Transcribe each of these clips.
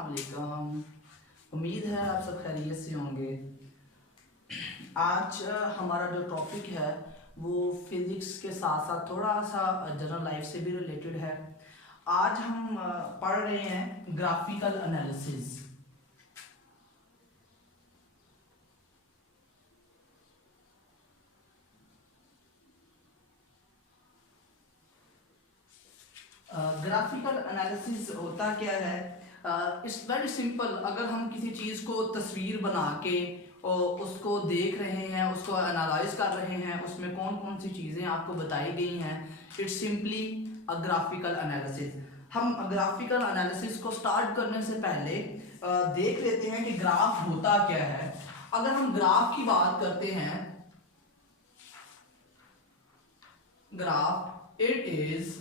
वालेकुम। उम्मीद है आप सब खैरियत से होंगे। आज हमारा जो टॉपिक है वो फिज़िक्स के साथ साथ थोड़ा सा जनरल लाइफ से भी रिलेटेड है। आज हम पढ़ रहे हैं ग्राफिकल एनालिसिस। ग्राफिकल एनालिसिस होता क्या है? It's very simple. अगर हम किसी चीज़ को तस्वीर बना के और उसको देख रहे हैं, उसको एनालाइज कर रहे हैं, उसमें कौन कौन सी चीज़ें आपको बताई गई हैं, it's simply a graphical analysis. हम ग्राफिकल एनालिसिस को स्टार्ट करने से पहले देख लेते हैं कि ग्राफ होता क्या है। अगर हम ग्राफ की बात करते हैं, graph it is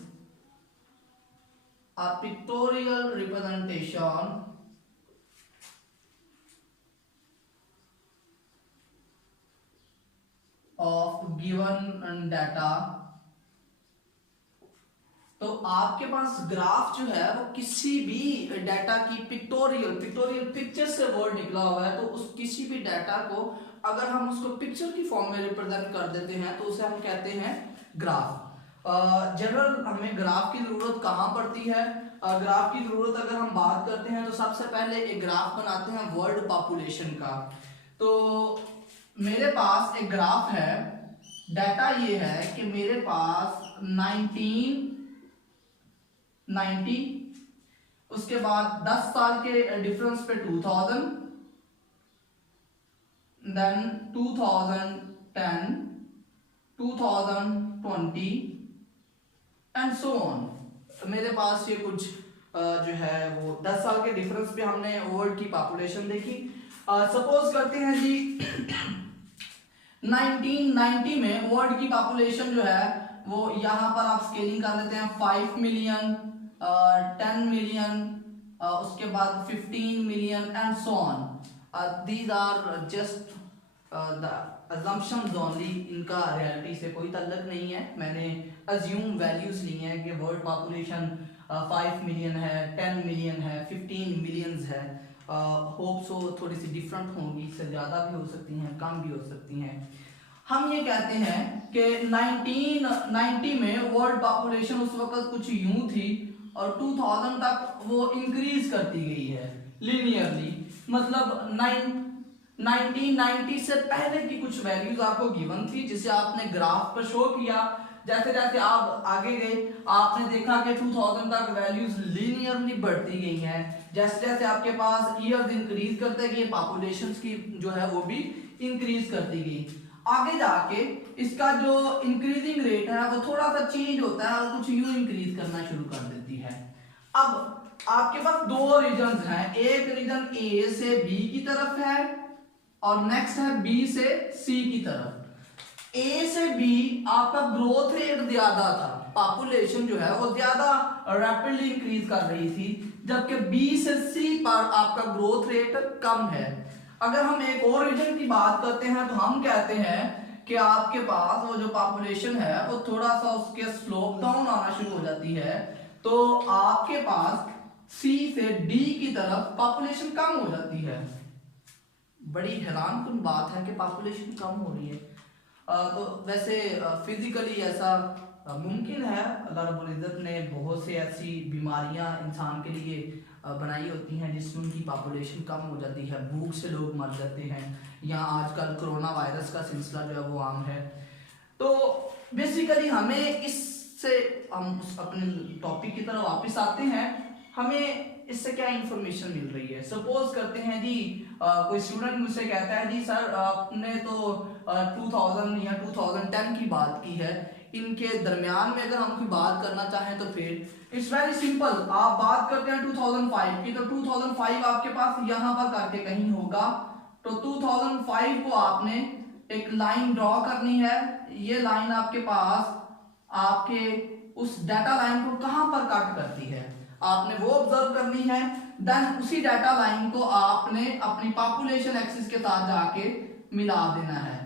a pictorial representation of given data। तो आपके पास ग्राफ जो है वो किसी भी डाटा की पिक्टोरियल पिक्चर से वर्ड निकला हुआ है, तो उस किसी भी डाटा को अगर हम उसको पिक्चर की फॉर्म में रिप्रेजेंट कर देते हैं तो उसे हम कहते हैं ग्राफ। जनरल हमें ग्राफ की जरूरत कहाँ पड़ती है? ग्राफ की जरूरत अगर हम बात करते हैं तो सबसे पहले एक ग्राफ बनाते हैं वर्ल्ड पॉपुलेशन का। तो मेरे पास एक ग्राफ है, डाटा ये है कि मेरे पास 1990, उसके बाद 10 साल के डिफरेंस पे 2000, देन 2010, 2020 एंड सो ऑन। मेरे पास ये कुछ जो है वो 10 साल के डिफरेंस पे हमने वर्ल्ड की पॉपुलेशन देखी। सपोज करते हैं जी 1990 में वर्ल्ड की पॉपुलेशन जो है वो यहाँ पर आप स्केलिंग कर लेते हैं 5 मिलियन, 10 मिलियन, उसके बाद 15 million and so on. These are just the assumptions only, इनका रियलिटी से कोई ताल्लुक नहीं है। मैंने अज्यूम वैल्यूज ली हैं कि वर्ल्ड पॉपुलेशन 5 मिलियन है, 10 मिलियन है, 15 मिलियंस है। होप सो थोड़ी सी डिफरेंट होंगी, इससे ज़्यादा भी हो सकती हैं, कम भी हो सकती हैं। हम ये कहते हैं कि 1990 में वर्ल्ड पॉपुलेशन उस वक्त कुछ यूं थी और 2000 तक वो इंक्रीज करती गई है लीनियरली। मतलब 1990 से पहले की कुछ वैल्यूज आपको गिवन थी जिसे आपने ग्राफ पर शो किया। जैसे जैसे आप आगे गए आपने देखा कि 2000 तक वैल्यूज लीनियरली बढ़ती गई हैं। जैसे जैसे आपके पास ईयर्स इंक्रीज करते गए पॉपुलेशन की जो है वो भी इंक्रीज करती गई। आगे जाके इसका जो इंक्रीजिंग रेट है वो थोड़ा सा चेंज होता है और कुछ यूं इंक्रीज करना शुरू कर देती है। अब आपके पास दो रीजन हैं, एक रीजन ए से बी की तरफ है और नेक्स्ट है बी से सी की तरफ। ए से बी आपका ग्रोथ रेट ज्यादा था, पॉपुलेशन जो है वो ज्यादा रैपिडली इंक्रीज कर रही थी, जबकि बी से सी पर आपका ग्रोथ रेट कम है। अगर हम एक और रीजन की बात करते हैं तो हम कहते हैं कि आपके पास वो जो पॉपुलेशन है वो थोड़ा सा उसके स्लोप डाउन आना शुरू हो जाती है, तो आपके पास सी से डी की तरफ पॉपुलेशन कम हो जाती है। बड़ी हैरानकुन बात है कि पॉपुलेशन कम हो रही है। तो वैसे फिजिकली ऐसा मुमकिन है, अल्लाह रब्बुल इज़्ज़त ने बहुत से ऐसी बीमारियां इंसान के लिए बनाई होती हैं जिसमें उनकी पॉपुलेशन कम हो जाती है, भूख से लोग मर जाते हैं, या आजकल कोरोना वायरस का सिलसिला जो है वो आम है। तो बेसिकली हमें इससे हम अपने टॉपिक की तरफ वापस आते हैं। हमें इससे क्या इंफॉर्मेशन मिल रही है? सपोज करते हैं जी कोई स्टूडेंट मुझसे कहता है जी सर आपने तो 2000 या 2010 की बात की है, इनके दरमियान में अगर हम कोई बात करना चाहें तो फिर इट्स वेरी सिंपल। आप बात करते हैं 2005 की, तो 2005 आपके पास यहाँ पर करके कहीं होगा, तो 2005 को आपने एक लाइन ड्रॉ करनी है। ये लाइन आपके पास आपके उस डाटा लाइन को कहां पर कट करती है आपने वो ऑब्जर्व करनी है। देन उसी डाटा लाइन को आपने अपनी पॉपुलेशन एक्सिस के साथ जाके मिला देना है।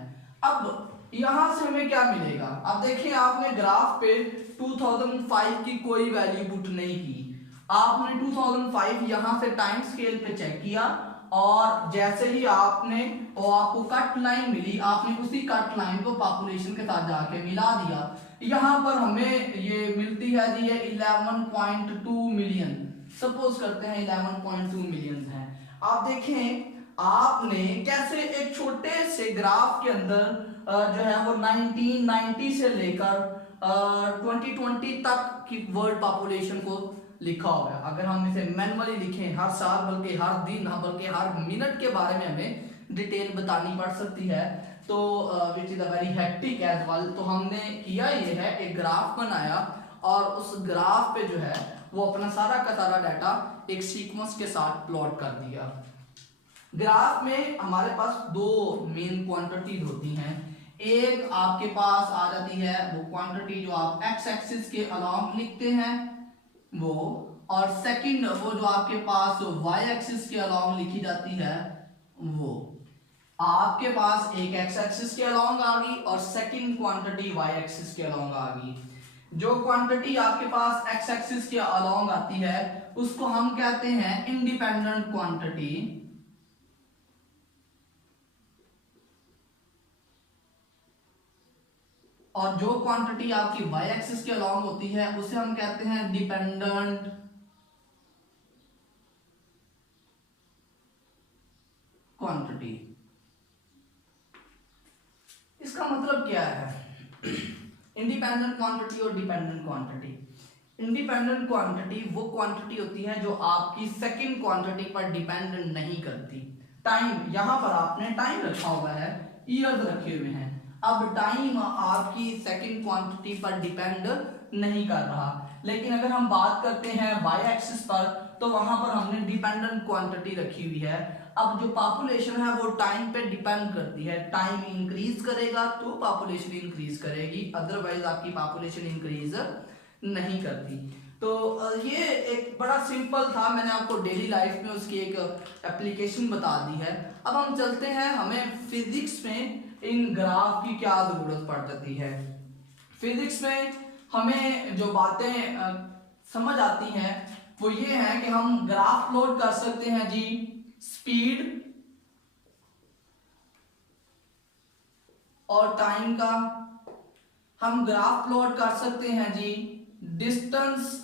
अब यहां से हमें क्या मिलेगा? अब देखिए आपने ग्राफ पे 2005 की कोई वैल्यू पुट नहीं की, आपने 2005 यहां से टाइम स्केल पे चेक किया और जैसे ही आपने और आपको कट लाइन मिली, आपने उसी कट लाइन को पॉपुलेशन के साथ जाके मिला दिया। यहां पर हमें ये मिलती है जी, ये 11.2 मिलियन, सपोज करते हैं 11.2 मिलियन है। आप देखें आपने कैसे एक छोटे से ग्राफ के अंदर जो है वो 1990 से लेकर 2020 तक की वर्ल्ड पॉपुलेशन को लिखा हुआ है। अगर हम इसे मैनुअली लिखें हर साल, बल्कि हर दिन, बल्कि हर मिनट के बारे में हमें डिटेल बतानी पड़ सकती है, तो which is a very hectic as well. तो हमने किया ये है, एक ग्राफ बनाया और उस ग्राफ पे जो है वो अपना सारा का सारा डाटा एक सीक्वेंस के साथ प्लॉट कर दिया। ग्राफ में हमारे पास दो मेन क्वांटिटीज होती हैं। एक आपके पास आ जाती है वो क्वांटिटी जो आप एक्स एक्सिस के अलोंग लिखते हैं वो, और सेकंड वो जो आपके पास वाई एक्सिस के अलोंग लिखी जाती है वो। आपके पास एक एक्स एक्सिस के अलोंग आ गई और सेकंड क्वांटिटी वाई एक्सिस के अलोंग आ गई। जो क्वांटिटी आपके पास एक्स एक्सिस के अलोंग आती है उसको हम कहते हैं इंडिपेंडेंट क्वांटिटी, और जो क्वांटिटी आपकी वाई एक्सिस के अलोंग होती है उसे हम कहते हैं डिपेंडेंट क्वांटिटी। इसका मतलब क्या है इंडिपेंडेंट क्वांटिटी और डिपेंडेंट क्वांटिटी? इंडिपेंडेंट क्वांटिटी वो क्वांटिटी होती है जो आपकी सेकंड क्वांटिटी पर डिपेंड नहीं करती। टाइम, यहां पर आपने टाइम रखा हुआ है, ईयर्स रखे हुए हैं, अब टाइम आपकी सेकंड क्वांटिटी पर डिपेंड नहीं कर रहा। लेकिन अगर हम बात करते हैं वाई एक्सिस पर, तो वहां पर हमने डिपेंडेंट क्वांटिटी रखी हुई है। अब जो पॉपुलेशन है वो टाइम पे डिपेंड करती है, टाइम इंक्रीज करेगा तो पॉपुलेशन इंक्रीज करेगी, अदरवाइज आपकी पॉपुलेशन इंक्रीज नहीं करती। तो ये एक बड़ा सिंपल था, मैंने आपको डेली लाइफ में उसकी एक एप्लीकेशन बता दी है। अब हम चलते हैं, हमें फिजिक्स में इन ग्राफ की क्या जरूरत पड़ जाती है। फिजिक्स में हमें जो बातें समझ आती हैं वो ये है कि हम ग्राफ प्लॉट कर सकते हैं जी स्पीड और टाइम का, हम ग्राफ प्लॉट कर सकते हैं जी डिस्टेंस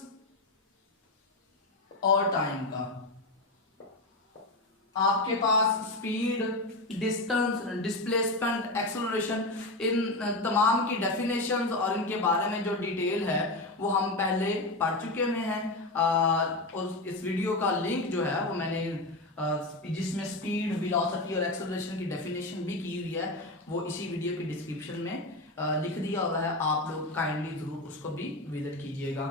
और टाइम का। आपके पास स्पीड, डिस्टेंस, डिस्प्लेसमेंट, एक्सेलरेशन, इन तमाम की डेफिनेशंस और इनके बारे में जो डिटेल है वो हम पहले पढ़ चुके हुए हैं। और इस वीडियो का लिंक जो है वो मैंने जिसमें स्पीड, वेलोसिटी और एक्सेलरेशन की डेफिनेशन भी की हुई है वो इसी वीडियो के डिस्क्रिप्शन में लिख दिया हुआ है, आप लोग काइंडली जरूर उसको भी विजिट कीजिएगा।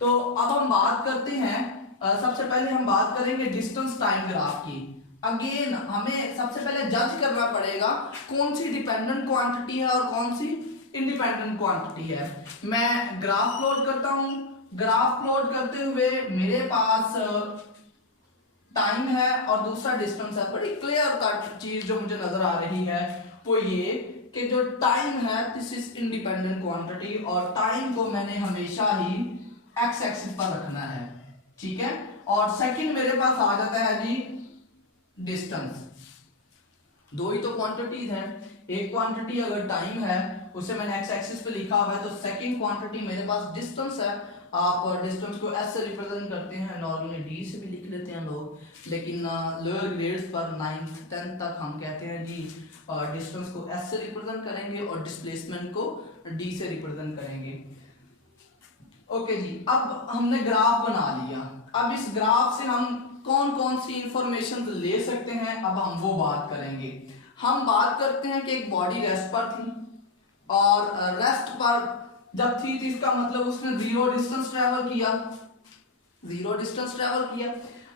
तो अब हम बात करते हैं, सबसे पहले हम बात करेंगे डिस्टेंस टाइम ग्राफ की। अगेन हमें सबसे पहले जज करना पड़ेगा कौन सी डिपेंडेंट क्वांटिटी है और कौन सी इंडिपेंडेंट क्वांटिटी है। मैं ग्राफ प्लॉट करता हूं, ग्राफ प्लॉट करते हुए मेरे पास टाइम है और दूसरा डिस्टेंस है। बड़ी क्लियर कट चीज जो मुझे नजर आ रही है वो ये कि जो टाइम है दिस इज इंडिपेंडेंट क्वांटिटी और टाइम को मैंने हमेशा ही एक्स एक्सिस पर रखना है, ठीक है। और सेकंड मेरे पास आ जाता है जी डिस्टेंस। दो ही तो क्वांटिटीज हैं, एक क्वांटिटी अगर टाइम है उसे मैंने एक्स एक्सिस पे लिखा हुआ है, तो सेकंड क्वांटिटी मेरे पास डिस्टेंस है। आप डिस्टेंस को एस से रिप्रेजेंट करते हैं, नॉर्मली डी से भी लिख लेते हैं लोग, लेकिन लोअर ग्रेड्स पर 9th 10th तक हम कहते हैं जी डिस्टेंस को एस से रिप्रेजेंट करेंगे और डिस्प्लेसमेंट को डी से रिप्रेजेंट करेंगे। ओके जी, अब हमने ग्राफ बना लिया। अब इस ग्राफ से हम कौन कौन सी इंफॉर्मेशन ले सकते हैं अब हम वो बात करेंगे। हम बात करते हैं कि एक बॉडी रेस्ट पर थी और रेस्ट पर जब थी तो इसका मतलब उसने जीरो डिस्टेंस ट्रेवल किया, जीरो डिस्टेंस ट्रेवल किया।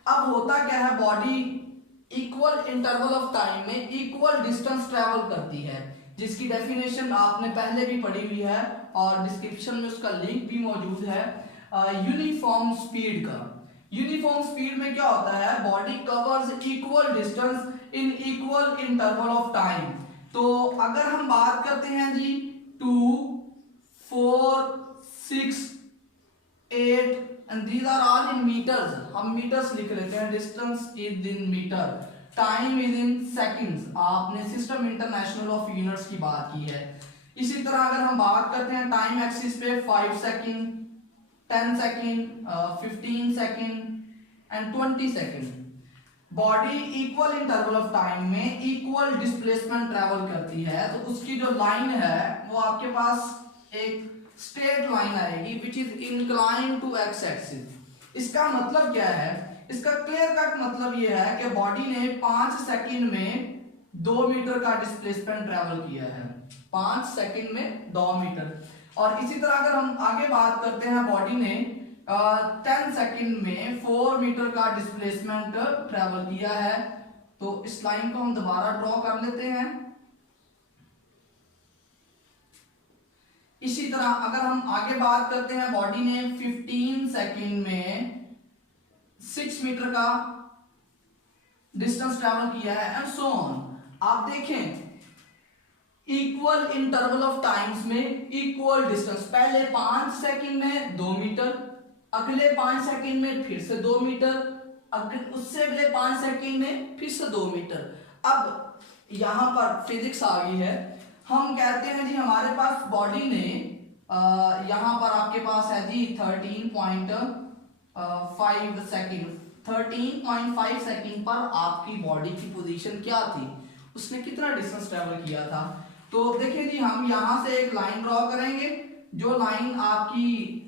अब होता क्या है, body equal interval of time में इक्वल डिस्टेंस ट्रेवल करती है, जिसकी डेफिनेशन आपने पहले भी पढ़ी हुई है और डिस्क्रिप्शन में उसका लिंक भी मौजूद है यूनिफॉर्म स्पीड का। यूनिफॉर्म स्पीड में क्या होता है, body covers equal distance in equal interval of time. तो अगर हम बात करते हैं जी 2, 4, 6, 8, and these are all in meters, हम मीटर्स लिख लेते हैं, distance is in meter, time is in seconds, आपने सिस्टम इंटरनेशनल ऑफ यूनिट्स की बात की है। इसी तरह अगर हम बात करते हैं टाइम एक्सिस पे 5 second, 10 second, 15 second and 20 second, body equal interval of time में इक्वल डिस्प्लेसमेंट ट्रेवल करती है, तो उसकी जो लाइन है वो आपके पास एक स्ट्रेट लाइन आएगी which is incline to x axis. इसका मतलब क्या है, इसका क्लियर कट मतलब ये है कि बॉडी ने 5 सेकंड में 2 मीटर का डिस्प्लेसमेंट ट्रेवल किया है, 5 सेकंड में 2 मीटर। और इसी तरह अगर हम आगे बात करते हैं, बॉडी ने 10 सेकंड में 4 मीटर का डिस्प्लेसमेंट ट्रेवल किया है। तो इस लाइन को हम दोबारा ड्रॉ कर लेते हैं। इसी तरह अगर हम आगे बात करते हैं, बॉडी ने 15 सेकंड में 6 मीटर का डिस्टेंस ट्रेवल किया है एंड सो ऑन। आप देखें इक्वल इंटरवल ऑफ टाइम्स में इक्वल डिस्टेंस, पहले 5 सेकंड में 2 मीटर, अगले 5 सेकंड में फिर से 2 मीटर, उससे अगले 5 सेकंड में फिर से 2 मीटर। अब यहां पर फिजिक्स आ गई है, हम कहते हैं जी हमारे पास बॉडी ने यहां पर आपके पास है जी 13.5 सेकंड, 13.5 सेकंड पर आपकी बॉडी की पोजीशन क्या थी, उसने कितना डिस्टेंस ट्रेवल किया था। तो देखिए जी हम यहां से एक लाइन ड्रॉ करेंगे, जो लाइन आपकी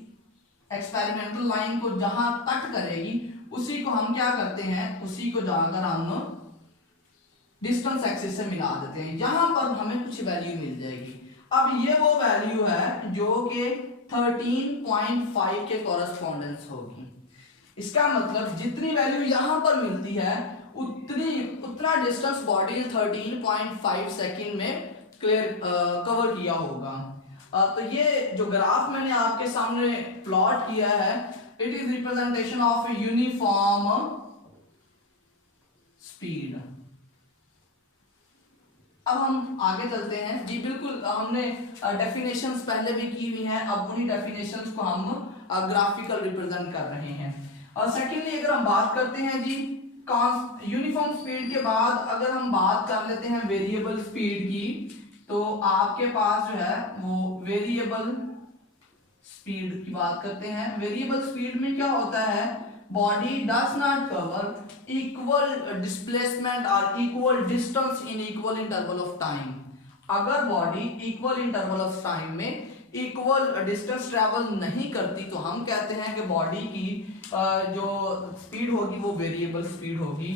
एक्सपेरिमेंटल लाइन को जहां कट करेगी उसी को हम क्या करते हैं, उसी को जाकर हम डिस्टेंस एक्सिस से मिला देते हैं, यहां पर हमें कुछ वैल्यू मिल जाएगी। अब ये वो वैल्यू है जो कि 13.5 के कॉरेस्पॉन्डेंस होगी। इसका मतलब जितनी वैल्यू यहां पर मिलती है उतना डिस्टेंस बॉडी 13.5 सेकंड में क्लियर कवर किया होगा। तो ये जो ग्राफ मैंने आपके सामने प्लॉट किया है, it is representation of uniform speed. अब हम आगे चलते हैं जी, बिल्कुल हमने डेफिनेशंस पहले भी की हुई हैं, अब उन्हीं डेफिनेशंस को हम ग्राफिकल रिप्रेजेंट कर रहे हैं। और सेकेंडली अगर हम बात करते हैं जी यूनिफॉर्म स्पीड के बाद अगर हम बात कर लेते हैं वेरिएबल स्पीड की, तो आपके पास जो है वो वेरिएबल स्पीड की बात करते हैं। वेरिएबल स्पीड में क्या होता है, body does not cover equal displacement और equal distance in equal interval of time. अगर body equal interval of time में इक्वल डिस्टेंस ट्रेवल नहीं करती तो हम कहते हैं कि बॉडी की जो स्पीड होगी वो वेरिएबल स्पीड होगी।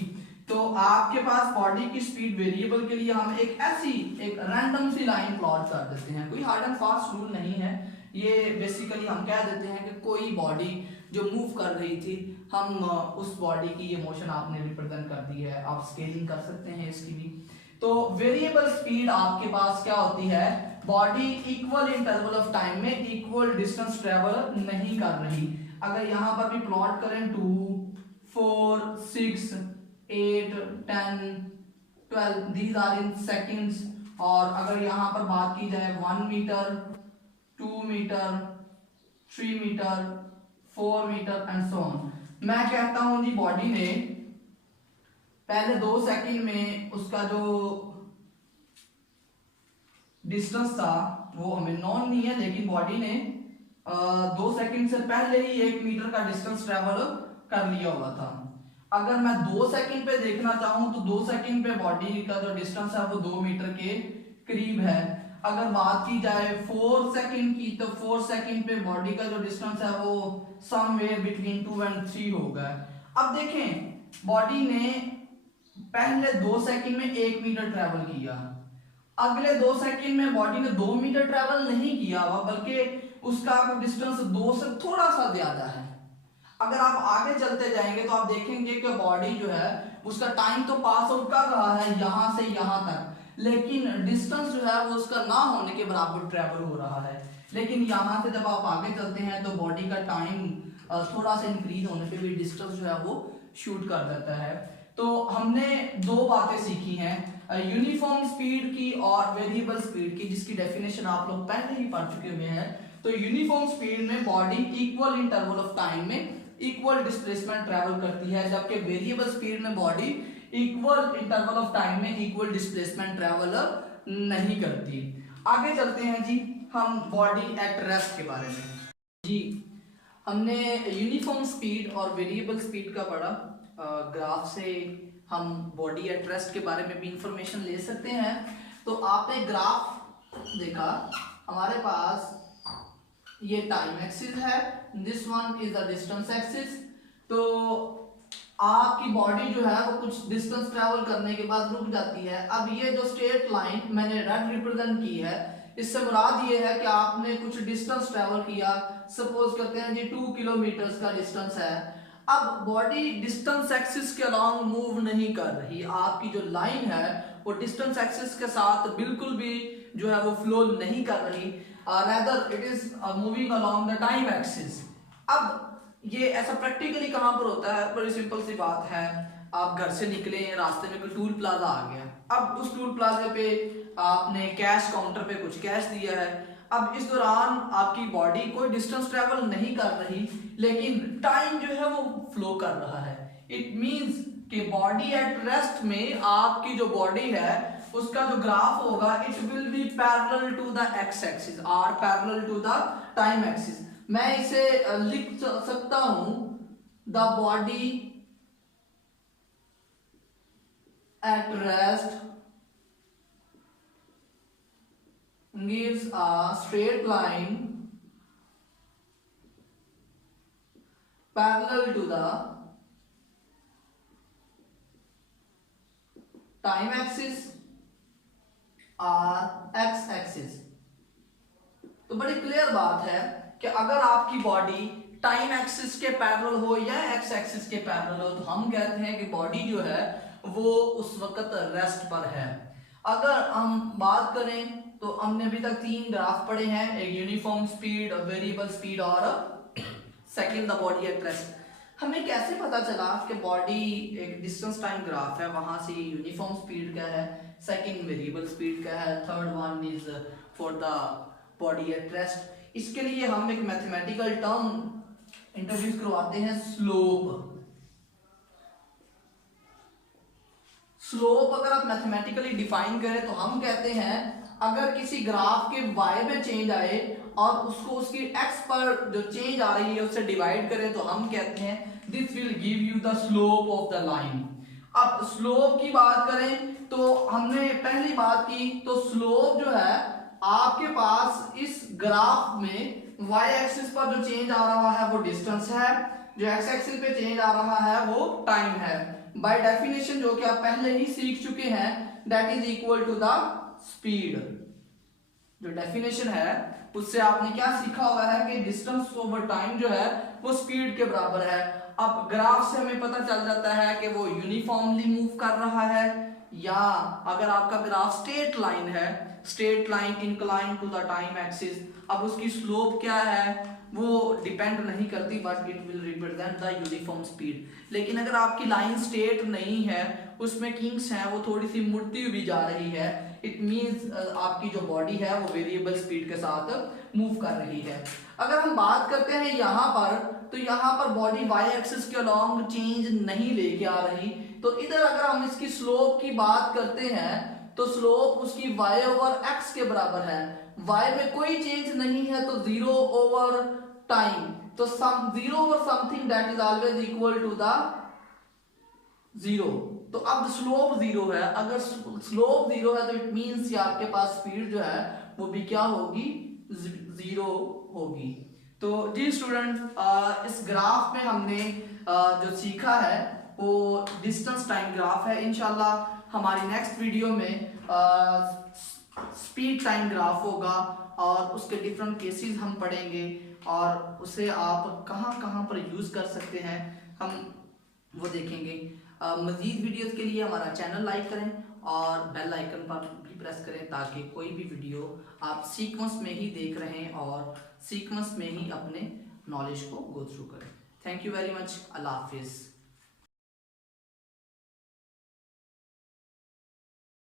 तो आपके पास बॉडी की स्पीड वेरिएबल के लिए हम एक रैंडम सी लाइन प्लॉट कर देते हैं, कोई हार्ड एंड फास्ट रूल नहीं है, ये बेसिकली हम कह देते हैं कि कोई बॉडी जो मूव कर रही थी, हम उस बॉडी की ये मोशन आपने रिप्रेजेंट कर दी है, आप स्केलिंग कर सकते हैं इसकी भी। तो वेरिएबल स्पीड आपके पास क्या होती है, body equal interval of time में इक्वल डिस्टेंस ट्रेवल नहीं कर रही। अगर यहां पर भी प्लॉट करें 2, 4, 6, 8, 10, 12, these are in seconds। और अगर यहां पर बात की जाए 1 meter, 2 meter, 3 meter, 4 meter and so on, मैं कहता हूं जी बॉडी ने पहले 2 सेकंड में उसका जो डिस्टेंस था वो हमें नॉन नहीं है, लेकिन बॉडी ने 2 सेकंड से पहले ही 1 मीटर का डिस्टेंस ट्रेवल कर लिया हुआ था। अगर मैं 2 सेकंड पे देखना चाहूं तो 2 सेकंड पे बॉडी का जो डिस्टेंस है वो 2 मीटर के करीब है। अगर बात की जाए 4 सेकंड की तो 4 सेकंड पे बॉडी का जो डिस्टेंस है वो समवेयर बिटवीन 2 और 3 होगा। अब देखें बॉडी ने पहले 2 सेकंड में 1 मीटर ट्रेवल किया, अगले 2 सेकंड में बॉडी ने 2 मीटर ट्रेवल नहीं किया हुआ, बल्कि उसका डिस्टेंस 2 से थोड़ा सा ज्यादा है। अगर आप आगे चलते जाएंगे तो आप देखेंगे कि बॉडी जो है उसका टाइम तो पास आउट कर रहा है यहां से यहां तक, लेकिन डिस्टेंस जो है वो उसका ना होने के बराबर ट्रेवल हो रहा है। लेकिन यहां से जब आप आगे चलते हैं तो बॉडी का टाइम थोड़ा सा इंक्रीज होने पे भी डिस्टेंस जो है वो शूट कर देता है। तो हमने 2 बातें सीखी हैं, यूनिफॉर्म स्पीड की और वेरिएबल स्पीड की, जिसकी डेफिनेशन आप लोग पहले ही पढ़ चुके हुए हैं। तो यूनिफॉर्म स्पीड में body equal interval of time में इक्वल डिस्प्लेसमेंट ट्रेवल करती है, जबकि वेरिएबल स्पीड में body equal interval of time में इक्वल डिस्प्लेसमेंट ट्रेवल नहीं करती। आगे चलते हैं जी हम बॉडी एट रेस्ट के बारे में। जी हमने यूनिफॉर्म स्पीड और वेरिएबल स्पीड का पढ़ा। ग्राफ से हम बॉडी एट रेस्ट के बारे में भी इंफॉर्मेशन ले सकते हैं। तो आपने ग्राफ देखा, हमारे पास ये टाइम एक्सिस है, this one is the distance axis. तो आपकी बॉडी जो है वो कुछ डिस्टेंस ट्रेवल करने के बाद रुक जाती है। अब ये जो स्ट्रेट लाइन मैंने रेड रिप्रेजेंट की है, इससे मुराद ये है कि आपने कुछ डिस्टेंस ट्रेवल किया, सपोज करते हैं जी 2 किलोमीटर का डिस्टेंस है। अब बॉडी डिस्टेंस एक्सिस के अलोंग मूव नहीं कर रही, आपकी जो लाइन है वो डिस्टेंस एक्सिस के साथ बिल्कुल भी जो है वो फ्लो नहीं कर रही, rather it is moving along the time axis। अब ये ऐसा प्रैक्टिकली कहाँ पर होता है? बड़ी सिंपल सी बात है, आप घर से निकले, रास्ते में कोई टूल प्लाजा आ गया, अब उस टूल प्लाजे पे आपने कैश काउंटर पे कुछ कैश दिया है। अब इस दौरान आपकी बॉडी कोई डिस्टेंस ट्रेवल नहीं कर रही, लेकिन टाइम जो है वो फ्लो कर रहा है। इट मींस कि बॉडी एट रेस्ट में आपकी जो बॉडी है उसका जो ग्राफ होगा it will be parallel to the X axis और parallel to the time axis. मैं इसे लिख सकता हूं, the body at rest gives a straight line parallel to the time axis और एक्स एक्सिस। तो बड़ी क्लियर बात है कि अगर आपकी बॉडी टाइम एक्सिस के पैरेलल हो या एक्स एक्सिस के पैरेलल हो तो हम कहते हैं कि बॉडी जो है वो उस वक्त रेस्ट पर है। अगर हम बात करें तो हमने अभी तक 3 ग्राफ पढ़े हैं, एक यूनिफॉर्म स्पीड, वेरिएबल स्पीड और second the body at rest. हमें कैसे पता चला कि बॉडी एक डिस्टेंस टाइम ग्राफ है, वहां से यूनिफॉर्म स्पीड क्या है, सेकंड वेरिएबल स्पीड क्या है, third one is for the body at rest. इसके लिए हम एक मैथमेटिकल टर्म इंट्रोड्यूस करवाते हैं, स्लोप। स्लोप अगर आप मैथमेटिकली डिफाइन करें तो हम कहते हैं अगर किसी ग्राफ के y में चेंज आए और उसको उसकी x पर जो चेंज आ रही है उससे डिवाइड करें तो हम कहते हैं this will give you the slope of the line. अब स्लोप की बात करें तो हमने पहली बात की, तो स्लोप जो है आपके पास इस ग्राफ में y एक्सिस पर जो चेंज आ रहा है वो डिस्टेंस है, जो x एक्सिस पे चेंज आ रहा है वो टाइम है। बाय डेफिनेशन जो कि आप पहले ही सीख चुके हैं, that is equal to the speed. जो डेफिनेशन है उससे आपने क्या सीखा हुआ है कि डिस्टेंस ओवर टाइम जो है वो स्पीड के बराबर है। अब ग्राफ से हमें पता चल जाता है कि वो यूनिफॉर्मली मूव कर रहा है, या अगर आपका ग्राफ स्ट्रेट लाइन है, straight line incline to the time axis, अब उसकी स्लोप क्या है वो डिपेंड नहीं करती, but it will represent the uniform speed. लेकिन अगर आपकी लाइन स्ट्रेट नहीं है, उसमें किंग्स हैं, वो थोड़ी सी मुड़ती हुई जा रही है, इट मींस आपकी जो बॉडी है वो वेरिएबल स्पीड के साथ मूव कर रही है। अगर हम बात करते हैं यहाँ पर, तो यहाँ पर बॉडी y एक्सिस के अलोंग चेंज नहीं लेके आ रही, तो इधर अगर हम इसकी स्लोप की बात करते हैं तो स्लोप उसकी y ओवर x के बराबर है। y में कोई चेंज नहीं है तो 0 ओवर टाइम, तो sum 0 over something that is always equal to the 0। तो अब स्लोप 0 है, अगर स्लोप 0 है तो इट मींस आपके पास स्पीड जो है वो भी क्या होगी, 0 होगी। तो जी स्टूडेंट, इस ग्राफ में हमने जो सीखा है वो डिस्टेंस टाइम ग्राफ है। इंशाल्लाह हमारी नेक्स्ट वीडियो में स्पीड टाइम ग्राफ होगा और उसके डिफरेंट केसेस हम पढ़ेंगे और उसे आप कहाँ कहाँ पर यूज़ कर सकते हैं हम वो देखेंगे। मज़ीद वीडियोस के लिए हमारा चैनल लाइक करें और बेल आइकन पर भी प्रेस करें ताकि कोई भी वीडियो आप सीक्वेंस में ही देख रहे हैं और सीक्वेंस में ही अपने नॉलेज को गो थ्रू करें। Thank you very much. अल्लाह हाफिज़।